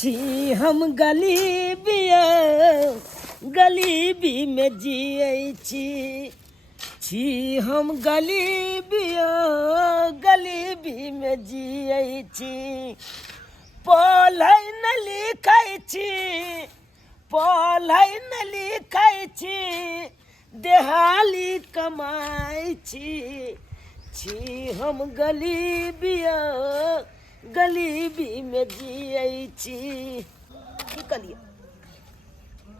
छी हम गलीबिया गलीबी में जियै छी हम गलीबिया गलीबी में जियै छी पढ़ै न लिखै छी पढ़ै न लिखै छी देहाली कमाई छी हम गलीबिया गलीबी में जियै छी की कलिए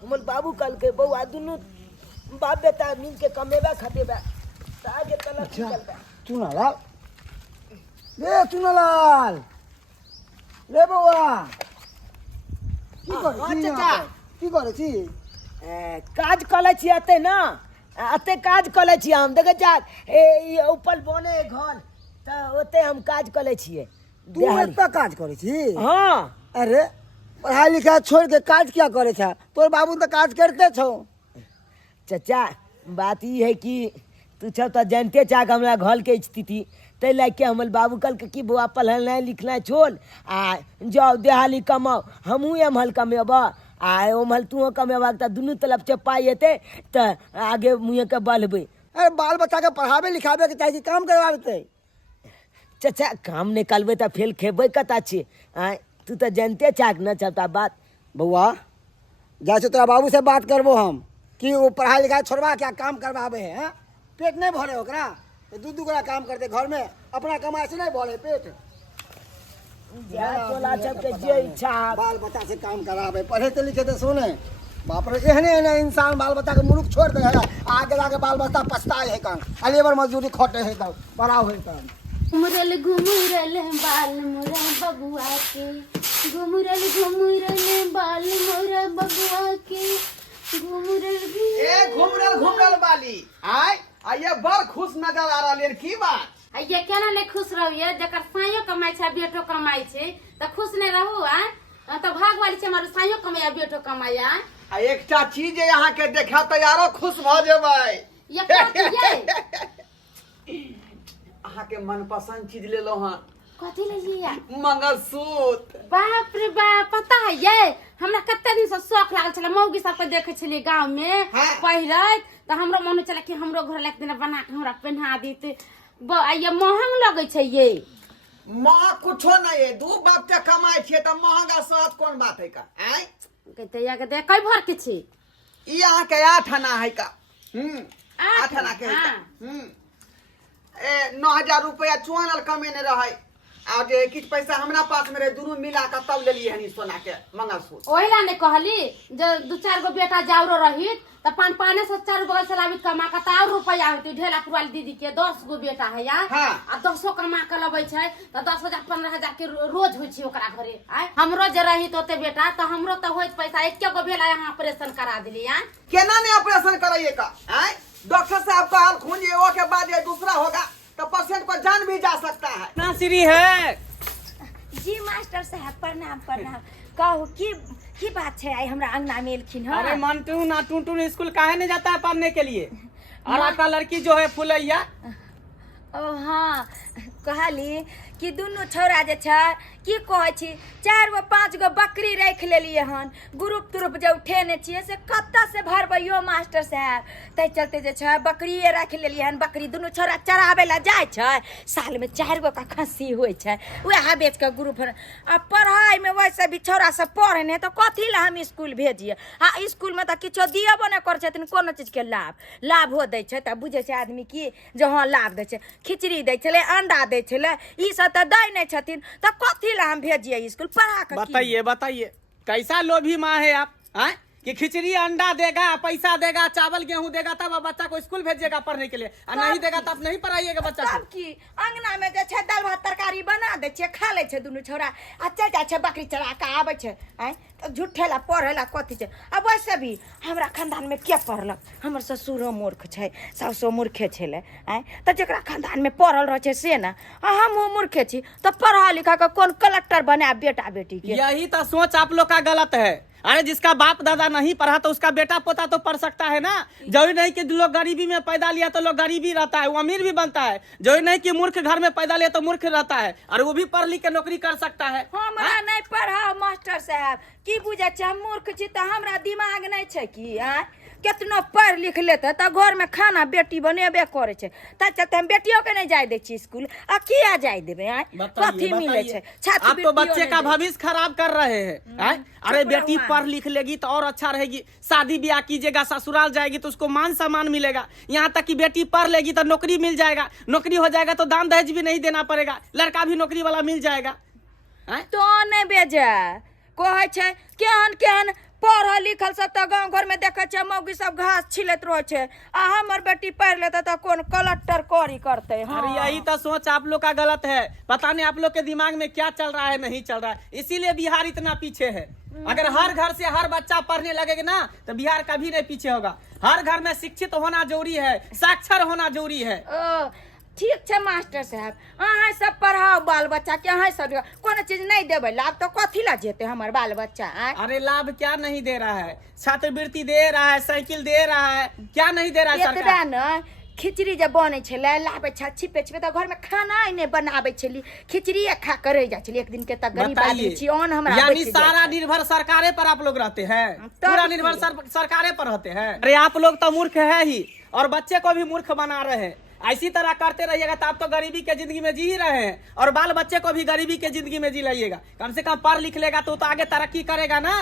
हमर बाबू कल के बउआ दुनू बाप बेटा मिल के कमेबा खटेबा त आगे तलक निकलबा। चुनालाल रे चुनालाल रे बउआ की करे छी चाचा की करे छी काज कले छी अते ना अते काज कले छी हम देखे जा ए ऊपर बने घर त ओते हम काज कले छिए। तू इतना काज करे छी? हाँ अरे पढ़ाई लिखाई छोड़ के काज क्या करे छा? तोर बाबू तो काज करते छो। चाचा बात ये है कि तू छो तो जानते चाह हमरा घर के स्थिति ते लाके हमर बाबू कल के की बुआ पढ़ना लिखना छोड़ आ जाओ देहाली कमाओ हमहू एमहल कमेब आ ओमहल तू कमेबा त दुनू तरफ से पाई हेते त आगे मुँह के बढ़बे। अरे बाल बच्चा के पढ़ावे लिखावे के चाहिए काम करवाते। चाचा काम निकालबे त फेल खेबे कता छे आ तू तो जानते चाह न चाहता बात। बउआ जैसे तोरा बाबू से बात करबो हम कि वो पढ़ाई लिखाई छोड़वा क्या काम करवावे है पेट नहीं भरे ओकरा तो दू गोरा काम करते घर में अपना कमाई से नहीं भरे पेट तोला सबके जे इच्छा बाल बच्चा से काम करावे पढ़े तो लिखे तो सुने बाप रे एहने एहने इंसान बाल बच्चा के मुरुख छोड़ दे है आगे जाके बाल बच्चा पछताए है काम लेबर मजदूरी खटे है तब बड़ा हो काम घुमुरल घुमुरल बाल मोरा बबुआ के घुमुरल घुमुरल बाल मोरा बबुआ के घुमुरल घुमरल बाली आइए बड़ खुश नजर आ रहा है की बात ये केना नहीं खुश रहिए जकर साइयो कमाई छै बेटो कमाई छै त खुश नहीं रहू आ तो भाग वाली छै मारो साइयो कमाया बेटो कमाया आ एकटा चीज यहाँ के देखा तो यारो खुश भ जेबै ये कथि ये अहाँ के मनपसंद चीज ले लो हां कथि ले लिया मंगलसूत्र। बाप रे बाप पता है ये हमरा कते दिन से शौक लागल छले मौगी सब के देखे छलिए गांव में पहिरत त हमरो मन चले कि हमरो घर एक दिन बना के हमरा पहना देते ये महंग लगे छै ये मां कुछो नहीं है दू बाप के कमाई छे त महंगा सहत कोन बात है का आय कहते या के दे कई भर के छी ई अहाँ के 8 आना है का 8 आना के है का 9,000 रुपया चुआनल कमेने रहे आ जे किछ पैसा हमरा पास में रहे दुनू मिला के तब लेलिए हनी सोना के मंगलसूत्र। ओहिला ने कहली जे दू चार गो बेटा जाउरो रही त पाने से चार बगल से लाबित कमा के त और रुपया होती ढेला पुरवाली दीदी के 10 गो बेटा है यार आ 10 कमा के लबै छै त 10,000 15,000 के रोज होई छै ओकरा घरे आय हमरो जे रही तोते बेटा त हमरो त होइत पैसा एके गो भेला यहां ऑपरेशन करा देली यार केना ने ऑपरेशन कराइए का आय डॉक्टर साहब का हाल खून ये के बाद ये दूसरा होगा तो पेशेंट को जान भी जा सकता है। नासिरी है जी मास्टर साहब प्रणाम प्रणाम कहू की बात है आई हमरा अंगना में एलखिन ह। अरे मंटू ना टूटू स्कूल काहे नहीं जाता है पढ़ने के लिए और आपका लड़की जो है फुलैया ओ हाँ कहली कि दुनू छौरा जे छै की कहै छी 4 गो 5 गो बकरी रख लेलिए हन ग्रुप तुरुप जे उठेने छिए से कत्ता से भरबैयो मास्टर साहब तै चलते जे छै बकरिए रख लेलिए हन बकरी दुनू छौरा चराबे ला जाय छै साल में 4 गो का खस्सी होय छै वएह बेच के ग्रुप आ पढ़ाई में वैसे भी छौरा सब पढ़े ने तो कथि ला हम स्कूल भेजिए आ स्कूल में त किछो दियबो न कर छथिन कोनो चीज के लाभ हो दै छै त बुझे छै आदमी की जे हां लाभ दै छै खिचड़ी दै छले अंडा दै छले ई सब त दै नै छथिन त कथि ला हम भेजिए स्कूल पढ़ा के बताइए कैसा लोभी माँ है आप हैं कि खिचड़ी अंडा देगा पैसा देगा चावल गेहूं देगा तब बच्चा को स्कूल भेजिएगा पढ़ने के लिए और नहीं देगा तब नहीं पढ़ाइएगा बच्चा को। की अंगना में जे छै दाल भात तरकारी बना दे छै खा ले छै दुनू छौरा आ चल जाय छै बकरी चरा के आबै छै आय झूठे ला पढ़े ला कथि छै अब वैसे भी हमरा खानदान में के पढ़लक हमर ससुरो मूर्ख छै सासो मूर्खे छले आय त जेकरा खानदान में पढ़ल रह छै से ना हम मूर्खे छी त पढ़ा लिखा के कौन कलेक्टर बना बेटा बेटी के। यही तो सोच आप लोग का गलत है अरे जिसका बाप दादा नहीं पढ़ा तो उसका बेटा पोता तो पढ़ सकता है ना। जरूरी नहीं कि लोग गरीबी में पैदा लिया तो लोग गरीबी रहता है, वो अमीर भी बनता है। जरूरी नहीं कि मूर्ख घर में पैदा लिया तो मूर्ख रहता है, और वो भी पढ़ लिख के नौकरी कर सकता है। हमरा नहीं पढ़ाओ मास्टर साहब, की बुझे छै हम मूर्ख छी तो हमरा दिमाग नहीं छै की आय? कितना पढ़ लिख लेते तो घर में खाना बेटी बनेबे करे छै, ताहि चलते हम बेटियों के नहीं जाय दे छी स्कूल। आ किया जाय देबे आय? कथी मिले छै? आप तो बच्चे का भविष्य खराब कर रहे हैं। अरे बेटी पढ़ लिख लेगी तो और अच्छा रहेगी, शादी ब्याह कीजिएगा, ससुराल जाएगी तो उसको मान सम्मान मिलेगा। यहाँ तक कि बेटी पढ़ लेगी तो नौकरी मिल जाएगा, नौकरी हो जाएगा तो दान दहेज भी नहीं देना पड़ेगा, लड़का भी नौकरी वाला मिल जाएगा। तो नहीं बेजा कहे छै केहन केहन पढ़ल लिखल सब तो गाँव घर में देखे छै मौगी सब घास छिलैत रहे छै, आ हमर बेटी पढ़ लेते तो कौन कलेक्टर करी करते। अरे यही तो सोच आप लोग का गलत है, पता नहीं आप लोग के दिमाग में क्या चल रहा है नहीं चल रहा है, इसीलिए बिहार इतना पीछे है। अगर हर घर से हर बच्चा पढ़ने लगेगा ना तो बिहार कभी नहीं पीछे होगा। हर घर में शिक्षित होना जरूरी है, साक्षर होना जरूरी है। ठीक है मास्टर साहब, अहाँ सब पढ़ाओ बाल बच्चा के, अहाँ सब कोनो चीज नहीं देवे लाभ तो कथी ला जेते हमार बाल बच्चा आय? अरे लाभ क्या नहीं दे रहा है, छात्रवृत्ति दे रहा है, साइकिल दे रहा है, क्या नहीं दे रहा है सरकार? न खिचड़ी जब बने छले लाबे छ छिपे छिपे तो घर में खाना ही नहीं बनाबे छली, खिचड़ी खा कर रह जाय छली। एक दिन के तक गरीब आदमी छी ओन हमरा यानी सारा निर्भर सरकारे पर आप लोग रहते हैं, पूरा निर्भर सरकारे पर रहते हैं। अरे आप लोग तो मूर्ख है ही और बच्चे को भी मूर्ख बना रहे हैं। ऐसी तरह करते रहिएगा तो आप तो गरीबी के जिंदगी में जी ही रहे हैं, और बाल बच्चे को भी गरीबी के जिंदगी में जी लाइएगा। कम से कम पढ़ लिख लेगा तो आगे तरक्की करेगा ना।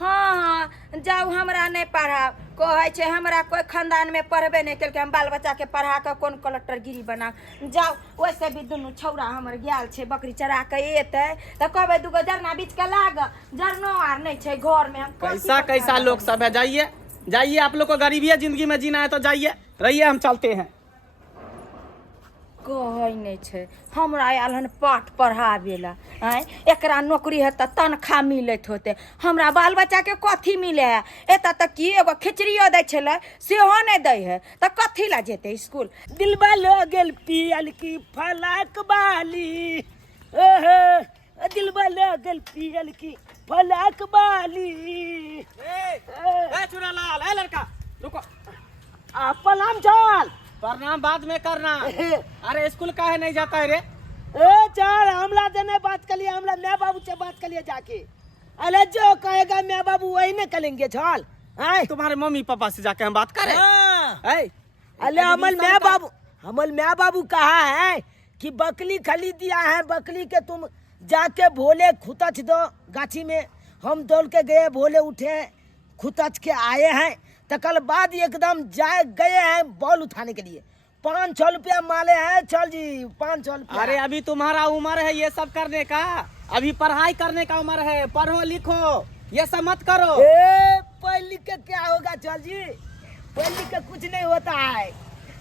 हाँ जाऊ हमरा नहीं पढ़ा कहे छै, हमरा कोई खानदान में पढ़बे नहीं कल, हम बाल बच्चा के पढ़ा के कौन कलेक्टर गिरी बना जाऊ। वैसे भी दुनू छौरा हमर गेल छै बकरी चरा के एते तो कहबे दूगो जरना बीच के लाग, जरनो आर नहीं छै घर में। हम कैसा कैसा लोग सब है, जाइए जाइए, आप लोग को गरीबी जिंदगी में जीना है तो जाइए रहिए, हम चलते हैं। कहे नहीं छै हमरा आयल हन पाठ पढ़ाबे ला, आय एकरा नौकरी है तो तनख्वाह मिलत होते, हमरा बाल बच्चा के कथी मिले है? एता तक की एगो खिचड़ियो दै छले सेहो नहीं दै है तो कथी ला जेते स्कूल? दिलबा लो गेल पियल की फलाक बाली, ओहो दिलबा लो गेल पियल की फलाक बाली। ए चुरा लाल, ए लड़का रुको, प्रणाम चल। प्रणाम बाद में करना। अरे स्कूल काहे नहीं जाता है रे? ए चल हमला देने बात कर लिया, हमला मैं बाबू से बात कर लिया जाके। अरे जो कहेगा मैं बाबू वही न करेंगे। चल तुम्हारे मम्मी पापा से जाके हम बात करें। अरे हमल मैं बाबू कहा है कि बकरी खरीद दिया है, बकरी के तुम जाके भोले खुतच दो गाछी में। हम दौड़ के गए, भोले उठे खुतच के आए हैं, तो कल बाद एकदम गए हैं बॉल उठाने के लिए। 500 रुपया माले हैं। चल जी 500 रुपया। अरे अभी तुम्हारा उम्र है ये सब करने का, अभी पढ़ाई करने का उम्र है, पढ़ो लिखो, ये सब मत करो। पढ़ लिख के क्या होगा? चल जी पढ़ लिख के कुछ नहीं होता है,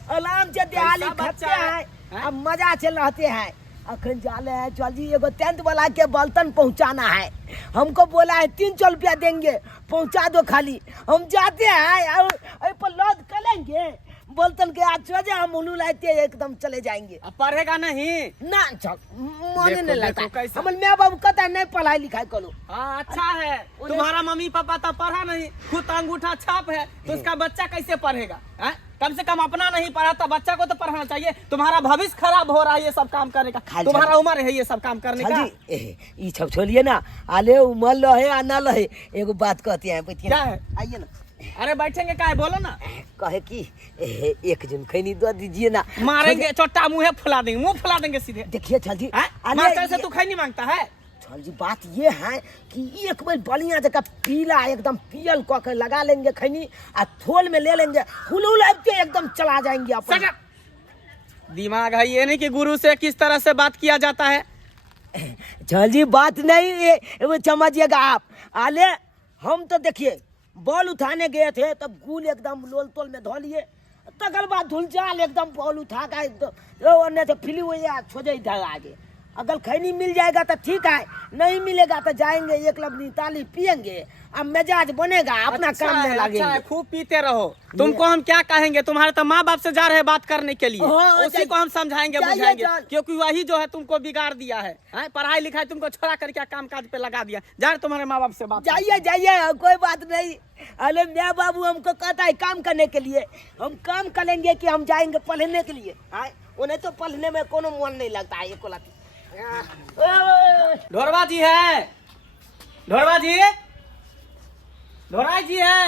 आराम से दिहाड़ी खाते हैं, अब मजा से रहते हैं। अखन जाले है चल जी एगो 10th वाला के बर्तन पहुंचाना है, हमको बोला है 300 रुपया देंगे, पहुंचा दो खाली। हम जाते हैं और पर लौट करेंगे बोलतन के आज सोचे हम उल्लू लाते एकदम चले जाएंगे। अब पढ़ेगा नहीं ना, चल मन नहीं लगता। हमल मैं बाबू कहता है नहीं पढ़ाई लिखाई करो। हाँ अच्छा है, तुम्हारा मम्मी पापा तो पढ़ा नहीं, खुद अंगूठा छाप है, तो उसका बच्चा कैसे पढ़ेगा? कम से कम अपना नहीं पढ़ा तो बच्चा को तो पढ़ाना चाहिए। तुम्हारा भविष्य खराब हो रहा है ये सब काम करने का, तुम्हारा उम्र है ये सब काम करने का। ये सब छोड़िए ना, आले उमर लहे आ ना लहे, एगो बात कहते हैं। क्या है? आइए ना। अरे बैठेंगे क्या है, बोलो ना। कहे कि एक जन खैनी दो दीजिए ना, मारेंगे चोटा मुँह फुला देंगे, मुँह फुला देंगे सीधे। देखिए छल जी मास्टर से तू खैनी मांगता है। छल जी बात ये है कि एक बार बढ़िया जगह पीला एकदम पियल कह के लगा लेंगे खैनी, और थोल में ले लेंगे, हुलहुल एकदम चला जाएंगे अपन। दिमाग है ये नहीं कि गुरु से किस तरह से बात किया जाता है। छल जी बात नहीं समझिएगा आप। आले हम तो देखिए बॉल उठाने गए थे तब गुल एकदम लोल तोल में धो लिए, तकर बाद धुल जाल एकदम बॉल उठा कर से फिली हुई छोजे इधर आगे। अगर खैनी मिल जाएगा तो ठीक है, नहीं मिलेगा तो जाएंगे एक लबनी ताली पियेंगे, अब मिजाज बनेगा, अपना अच्छा काम में है, अच्छा है, लगेंगे। खूब पीते रहो। तुमको हम क्या कहेंगे, तुम्हारे तो माँ बाप से जा रहे हैं बात करने के लिए, हाँ, उसी को हम समझाएंगे जाइए, बुझाएंगे, जान। क्योंकि वही जो है तुमको बिगाड़ दिया है। पढ़ाई लिखाई तुमको छोड़ा करके काम काज पे लगा दिया। जा रहे तुम्हारे माँ बाप से बात करो। जाइए जाइए, कोई बात नहीं। अरे मेरा बाबू हमको कहता है काम करने के लिए, हम काम करेंगे कि हम जाएंगे पढ़ने के लिए। उन्हें तो पढ़ने में कोनो मन नहीं लगता है। एको लाती ढोरवा जी है, ढोरवा जी, ढोराई जी है।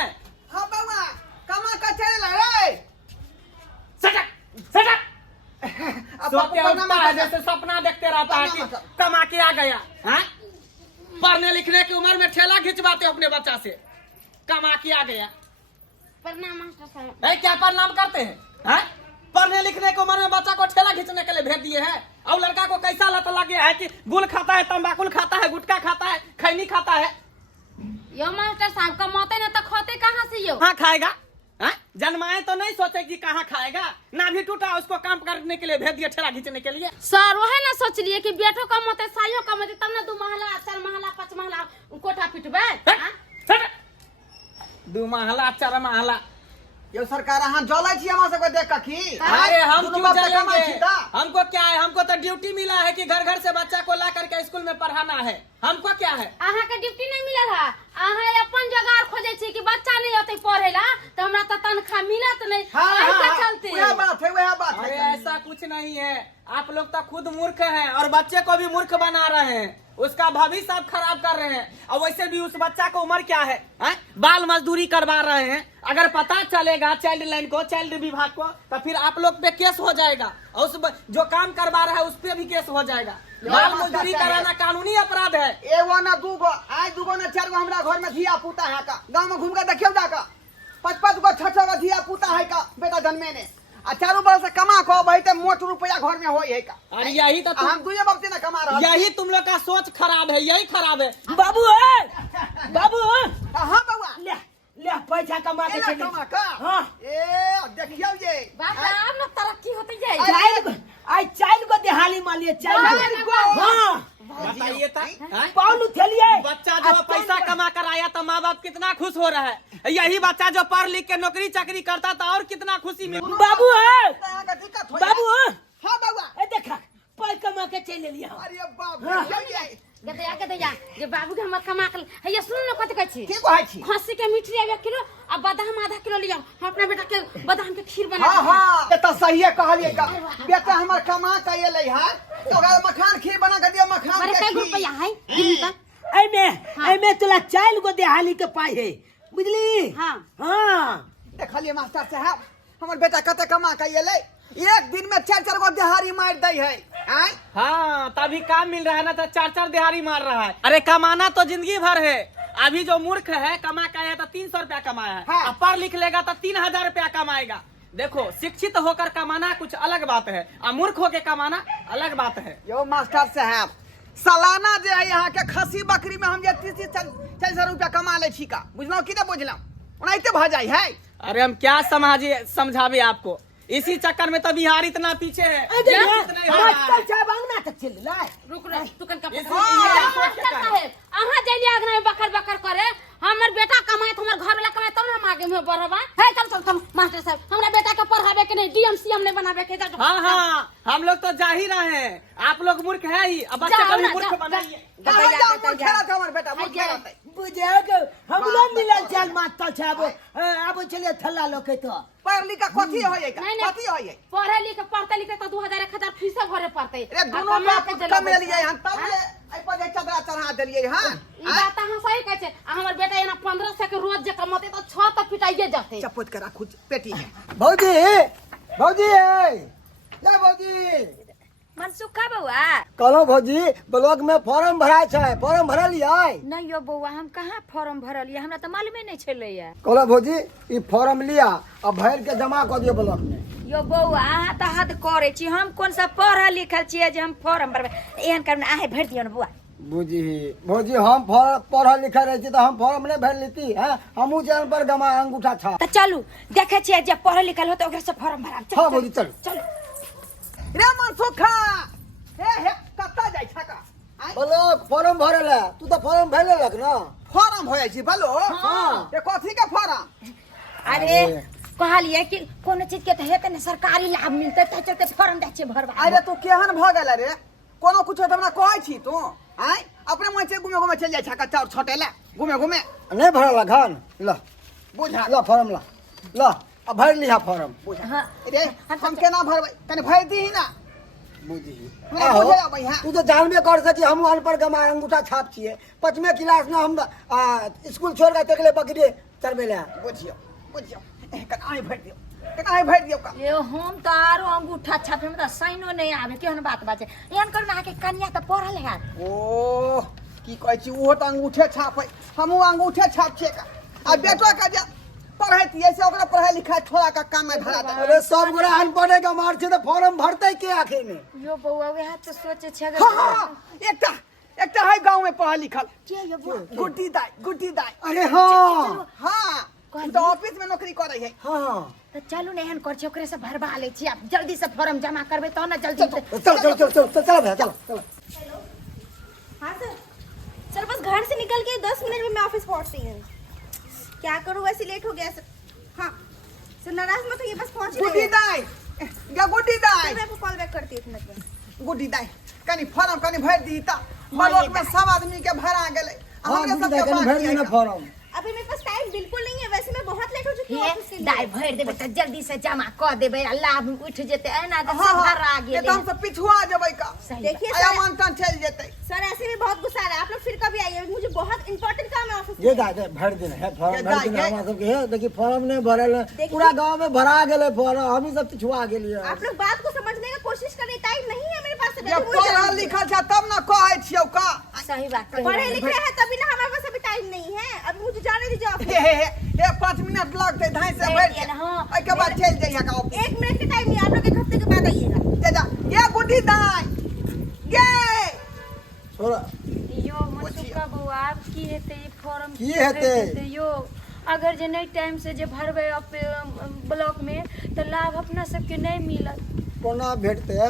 हाँ बाबा, कमा का चले रे। सटक सटक, अब सोते बाबू उठता है जैसे सपना देखते रहता है कि कमा के आ गया। पढ़ने लिखने की उम्र में ठेला खिंचवाते अपने बच्चा से, कमा के आ गया। प्रणाम मास्टर साहब। क्या प्रणाम करते हैं? पढ़ने लिखने की उम्र में बच्चा को ठेला खींचने के लिए भेज दिए हैं, और लड़का को कैसा लत लगे है कि गुल खाता है, तंबाकू खाता है, गुटखा खाता है, खैनी खाता है। यो मास्टर साहब कमाते न तो खाते कहाँ से यो? कहाँ खाएगा? जन्माए तो नहीं सोचे कि कहाँ खाएगा, ना भी टूटा उसको काम करने के लिए भेज दिया ठेला खींचने के लिए। सर वही ना सोच लिए कि बेटो कमाते साइयो कमाते तब ना 2 महला 4 महला 5 महला कोठा पिटबे। 2 महला 4 महला यो सरकार अहाँ जलै छी हमरा सबके देख की। अरे हम दुनू क्यों बाप के कमाई छी जलेंगे? ता? हमको क्या है, हमको तो ड्यूटी मिला है कि घर घर से बच्चा को ला करके स्कूल में पढ़ाना है। हमको क्या है? अहाँ के ड्यूटी नहीं मिलल है, अहाँ अपन जगार खोजे छी कि बच्चा नहीं होते पढ़े ला तो हमरा तो तनख्वाह मिलत नहीं। एही के चलते वह बात है, वह बात अरे है। ऐसा कुछ नहीं है, आप लोग तो खुद मूर्ख हैं और बच्चे को भी मूर्ख बना रहे हैं, उसका भविष्य आप खराब कर रहे हैं। और वैसे भी उस बच्चा को उम्र क्या है? बाल मजदूरी करवा रहे हैं। अगर पता चलेगा चाइल्ड लाइन को, चाइल्ड विभाग को, तो फिर आप लोग पे केस हो जाएगा, और उस जो काम करवा रहा है उस पे भी केस हो जाएगा। बाल मजदूरी कराना कानूनी अपराध है। एगो ना दूगो, आज दूगो ना 4 गो हमरा घर में धिया पुता है का। गांव में घूम के देखियो जाका 5-5 गो 6-6 गो धिया पुता है का बेटा जन्मे ने। आ 4 बरस से कमा को भाई मोट रुपया घर में होई है का। और यही तो हम दुए वक्त ना कमा रहा। यही तुम लोग का सोच खराब है, यही खराब है। बाबू बाबू हां बाबा ले ले पैसा कमा के एला चले। कमा का। हाँ। ए देखियो ये बाप अब ना तरक्की होती जाए। आई चाइल्ड को दिहाली मान लिए चाइल्ड को। हाँ बताइए तो, पाउलू थेलिए बच्चा जो पैसा कमा कर आया तो माँ बाप कितना खुश हो रहा है। यही बच्चा जो पढ़ लिख के नौकरी चाकरी करता था और कितना खुशी मिल। बाबू है का दिक्कत हो। बाबू हां बाबा। ए देखा पैसा कमा के चले लिया। अरे बाप रे कहते जा जे बाबू के हमर कमा के है ये सुन न कथि कहै छी। की कहै छी? खस्सी के मीठ लिया 1 किलो आ बादाम आधा किलो लिया, हम अपना बेटा के बादाम के खीर बना हां हां ये तो सही है कहलिए का। बेटा हमर कमा के एलै है तो ओकरा मखान खीर बना के दियो। मखान मारे के कई खीर। रुपया है गिनी त। एमे तोला चाइल्ड को दिहाली के पाई है, बुझली? हां हाँ देखलिए मास्टर साहब हमर बेटा कते कमा के एलै, एक दिन में 4-4 गो दिहाड़ी मार दै है। आय हाँ तभी काम मिल रहा है ना, तो 4-4 दिहाड़ी मार रहा है। अरे कमाना तो जिंदगी भर है। अभी जो मूर्ख है कमा के आया तो 300 रुपया कमाया है। हाँ। अब पढ़ लिख लेगा तो 3000 रुपया कमाएगा। देखो शिक्षित होकर कमाना कुछ अलग बात है, और मूर्ख होकर कमाना अलग बात है। यो मास्टर साहब सालाना जे है यहाँ के खस्सी बकरी में हम जे 30-40 रुपया कमा ले छी का, बुझलौ कि नहीं बुझलौ? ओनाइते भ जाई है। अरे हम क्या समझावे आपको, इसी चक्कर में तो बिहार इतना पीछे है। मास्टर साहब अंगना तक चल लाए। रुक रे तू कन का इस- मास्टर साहब अहाँ जइली आगना में बकर बकर करे, हमर बेटा कमाए हमर घर वाला कमाए तब हम आगे में बढ़बा है। चल मास्टर साहब हमरा बेटा के पढ़ावे के नहीं, डीएम सीएम नहीं बनावे के। हाँ हम लोग तो जा ही रहे हैं, आप लोग मूर्ख है ही, अब बच्चे को भी मूर्ख बनाइए। कहाँ जाओ मुझ खेला था हमर बेटा, मुझ खेला था। बुझे के हम लोग मिलल चल मास्टर साहब। अब चलिए थल्ला लोके तो पढ़ लिखा कथी होय का? नहीं, नहीं। कथी होय? पढ़े लिखे पढ़ते लिखे तो 2000-1000 फीस भरे पड़ते। रे दोनों बाप कमे लिए हम तब ले आई पर चदरा चढ़ा देलिए। हां ई बात अहाँ सही कहै छै। हमर बेटा एना 1500 के रोज जे कमाते तो 6 तक पिटाइए जाते। चपोत करा खुद पेटी में। भौजी भौजी या भौजी मनसुखा बउआ कहलो भौजी ब्लॉक में फॉर्म भराय छै, फॉर्म भरलियै? नहीं यो बउआ हम कहाँ फॉर्म भरलिए, हमरा तो मालूमे नहीं छलैया। कहलो भौजी ई फॉर्म लिया आ भर के जमा कर दियो ब्लॉक में। यो बउआ अहाँ तो हद करे छी, हम कौन सा पढ़ल लिखल छियै जे हम फॉर्म भरबै। एहन करना आहे भर दियो न बउआ। भौजी भौजी हम पढ़ल लिखल रहे तो हम फॉर्म नहीं भर लेती है, हमू चैनल पर गमा अंगूठा था। तो चलू देखे छियै जे पढ़ल लिखल हो तो ओकरा से फॉर्म भराब। हाँ भौजी चलू। चलू रे मनसुखा हे कत्ता जाइ छका आय बोलो फॉर्म भरेला तू तो फॉर्म भरले लग ना फॉर्म हो जाइ छी बोलो हाँ। ये कथी के फॉर्म अरे कहलिए कि कोनो चीज के हेते ने सरकारी लाभ मिलते त चलते फॉर्म दै छै भरबा अरे तू केहन भ गेल रे कोनो कुछ त हमरा कहै छी तू आय अपने मन से घूमे घूमे चल जाइ छका चाउर छटेला घूमे घूमे नहीं भरला घन ला बुझा ला फॉर्म ला अब भर लिया फॉर्म हां रे हम केना भरबै तने भर दी ना बुझी हमरा बुझे आबै हां तू तो जानबे कर सकी हम अनपढ़ गमा अंगूठा छाप छिए 5वें क्लास में हम स्कूल छोड़ के तकले बकरी चरबे ले बुझियो केना आइ भर दियो का ये हम त आरो अंगूठा छापे में त साइनो नहीं आवे केहन बात बाचे एहन करना के कन्या त पढ़ल है ओ की कहै छी ओहो त अंगूठे छाप है हमहू अंगूठे छाप छिए का आ बेटो का जे पढ़ैतिए से ओकरा पढ़ाई लिखाई थोड़ा का काम में धरा दे अरे सब गोरा अनपढ़ के मार छे तो फॉर्म भरते के आखिर में यो बउआ वे हाथ तो सोचे छै हां एकटा है गांव में पढ़ा लिखल के यो बउआ गुड्डी दाई अरे हाँ हां तो ऑफिस में नौकरी करे है हाँ तो चलू ने एहन कर छै ओकरे से भरबा ले छी आप जल्दी से फॉर्म जमा करबे तो ना जल्दी चल भैया चल हाँ सर बस घर से निकल के 10 मिनट में मैं ऑफिस पहुंचती हूँ क्या करूँ वैसे लेट हो गया सर हाँ सर नाराज मत होइए बस पहुंच गुड्डी दाई या गुड्डी दाई मैं आपको कॉल बैक करती हूँ एक मिनट में गुड्डी दाई कनी फॉर्म कनी भर दी ता ब्लॉक में सब आदमी के भरा गेले हाँ हमरे बुझी सब के भर देना फॉर्म अभी मेरे पास टाइम बिल्कुल नहीं है वैसे मैं बहुत लेट हो चुकी हूँ ऑफिस के लिए दाई भर देबे त जल्दी से जमा कर देबे लाभ उठ जेते एना त हां सब भरा ये गेले तो हम सब पिछुआ जबै का सही देखिए आया सर मनटन चल जेतै सर ऐसे भी बहुत गुस्सा आ रहा है आप लोग फिर कभी आइए मुझे बहुत इंपॉर्टेंट काम है ऑफिस ये में दादा भर देना है फॉर्म ये भर दाई, देना ये- हमरा सब के है देखिए फॉर्म नहीं भरल देखिए- पूरा गांव में भरा गेले फॉर्म हम ही सब पिछुआ गेलिए आप लोग बात को समझने का कोशिश करें टाइम नहीं है मेरे पास अभी, जब मुझे पढ़ल जल्दी- लिखल छ तब न कहै छियौ का सही बात पढ़े लिखे हैं तभी ना हमारे पास अभी टाइम नहीं है अभी मुझे जाने दीजिए ऑफिस हे 5 मिनट लगते धाई से भर बैठ दिया ना, हाँ। आई के बाद चल जाइए का ऑफिस 1 मिनट का टाइम नहीं आप लोग 1 हफ्ते के बाद आइएगा जा ये गुड्डी दाई ये छोड़ा यो मटुका बउआ आप की हेते ई फॉर्म की हेतै? यो अगर जे नहीं टाइम से जे भरबे ब्लॉक में तो लाभ अपना सबके नहीं मिलत कोना भेटते है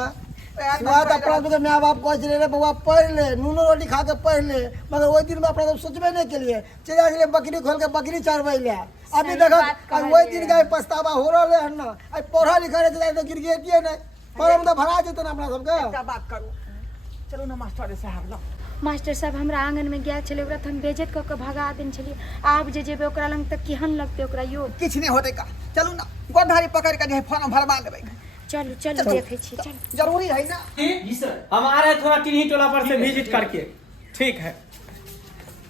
बात अपना तो माँ बाप कह रे बउआ पढ़ ले नूनो रोटी खा के पढ़ ले मगर वही दिन में अपना सब सोचबे नहीं के लिए चले गेले बकरी खोल के बकरी चरबै ले अभी सही देखो बात कहलिए। वही दिन का पछतावा हो रहले है ना आई पढ़ा लिखा रहे तो गिरगिटिए नहीं फॉर्म तो भरा जेते ना अपना सबके क्या बात करू चलो ना मास्टर साहब लो मास्टर साहब हमरा आंगन में गया छले ओकरा त हम बेइज्जत क के भगा देन छलिए आब जे जेबे ओकरा लंग त केहन लगते ओकरा यो किछ नहीं होते का चलू ना गोधारी पकड़ के जे फॉर्म भरवा लेबै चलो चलो देखे छी चलो जरूरी है ना जी सर हम आ रहे हैं थोड़ा टिन्ही टोला पर से विजिट करके ठीक है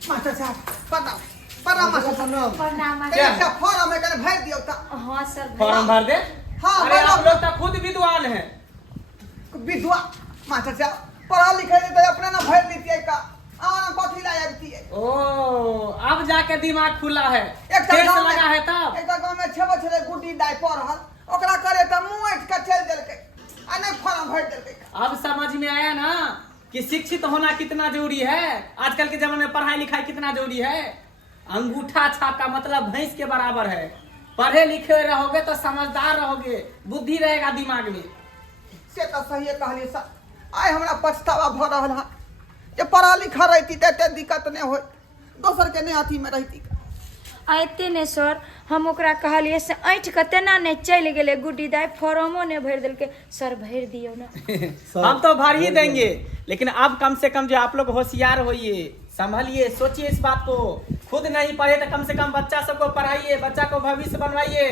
मास्टर साहब प्रणाम मास्टर साहब प्रणाम क्या फॉर्म में कने भर दियो ता हां सर फॉर्म भर दे हाँ, अरे भर आप दो। लोग तो खुद विद्वान हैं विधवा मास्टर साहब पढ़ा लिखा तो अपने ना भर लेती का आना कथी ला आती है ओ अब जाके दिमाग खुला है एक टेस्ट गांव लगा है तब एक गांव में छेबो छले गुड्डी दाई पढ़ल ओकरा करे त मुंह ऐठ के चल देलकै आ नहीं फॉर्म भर देलकै अब समझ में आया ना कि शिक्षित होना कितना जरूरी है आजकल के जमाने में पढ़ाई लिखाई कितना जरूरी है अंगूठा छाप का मतलब भैंस के बराबर है पढ़े लिखे रहोगे तो समझदार रहोगे बुद्धि रहेगा दिमाग में से तो सही कहली सर आय हमरा पछतावा भ रहल है जे पढ़ा लिखा रहती त एते दिक्कत नहीं होय दोसर के नहीं अथी में रहती आते ने सर हम ओकरा कहलिए से ऐठ के तेना नहीं चल गेले गुड्डी दाई फॉर्मो ने भर देलके सर भर दियो ना हम तो भर ही देंगे लेकिन अब कम से कम जो आप लोग होशियार होइए संभलिए सोचिए इस बात को खुद नहीं पढ़े तो कम से कम बच्चा सबको पढ़ाइए बच्चा को भविष्य बनवाइए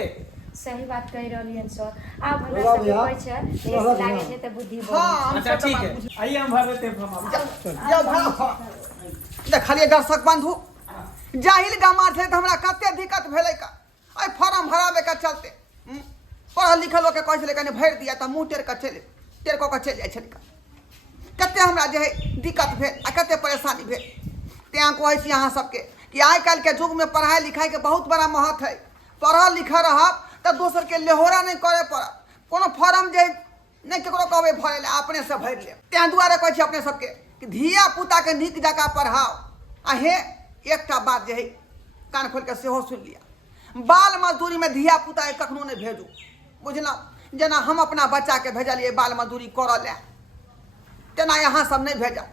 सही बात कह रहलियन सर आब बोला हमरा भैया, सब छै टेस्ट बोला लागे भैया। छै त बुद्धि हाँ बढ़े अच्छा ठीक है आइए हम भर देते हैं फॉर्म यो भरा देखलिए दर्शक बंधु जाहिल गमार थे तो हमरा कते दिक्कत भेलै का आई फॉर्म भरावे का चलते पढ़ल लिखल लोग के कहै छलै कने भर दिया त मुंह टेर के चल जाइ छलै का कते हमरा जे है दिक्कत भेल आ कते परेशानी भेल तें कहै छी अहाँ सबके कि आइ काल्हि के युग में पढ़ाई लिखाई के बहुत बड़ा महत्व है पढ़ल लिखल रहब त दोसर के लेहोरा नहीं करे पड़त कोनो फॉर्म जे नहीं केकरो कहबै भरे ले अपने से भर ले तें दुआरे कहै छी अपने सबके कि धिया पुता के नीक जगह पढ़ाओ आ हे एकटा बात जे है कान खोल के सेहो सुन लिया बाल मजदूरी में धिया पुता के कखनो नहीं भेजू बुझलहुँ जेना हम अपना बच्चा के भेजलिए बाल मजदूरी करऽ ले तेना यहाँ सब नहीं भेजा,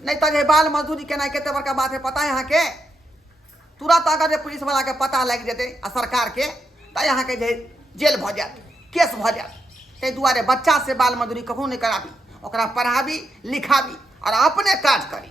नहीं तो ये बाल मजदूरी केना कते बड़का बात है पता है यहाँ के। तुरंत अगर जे पुलिस वाला के पता लग जेते आ सरकार के तो यहाँ के जे जेल भ जात, केस भ जात। ताहि दुआरे बच्चा से बाल मजदूरी कखनो नहीं कराबी, ओकरा पढ़ाबी लिखाबी और अपने काज करी।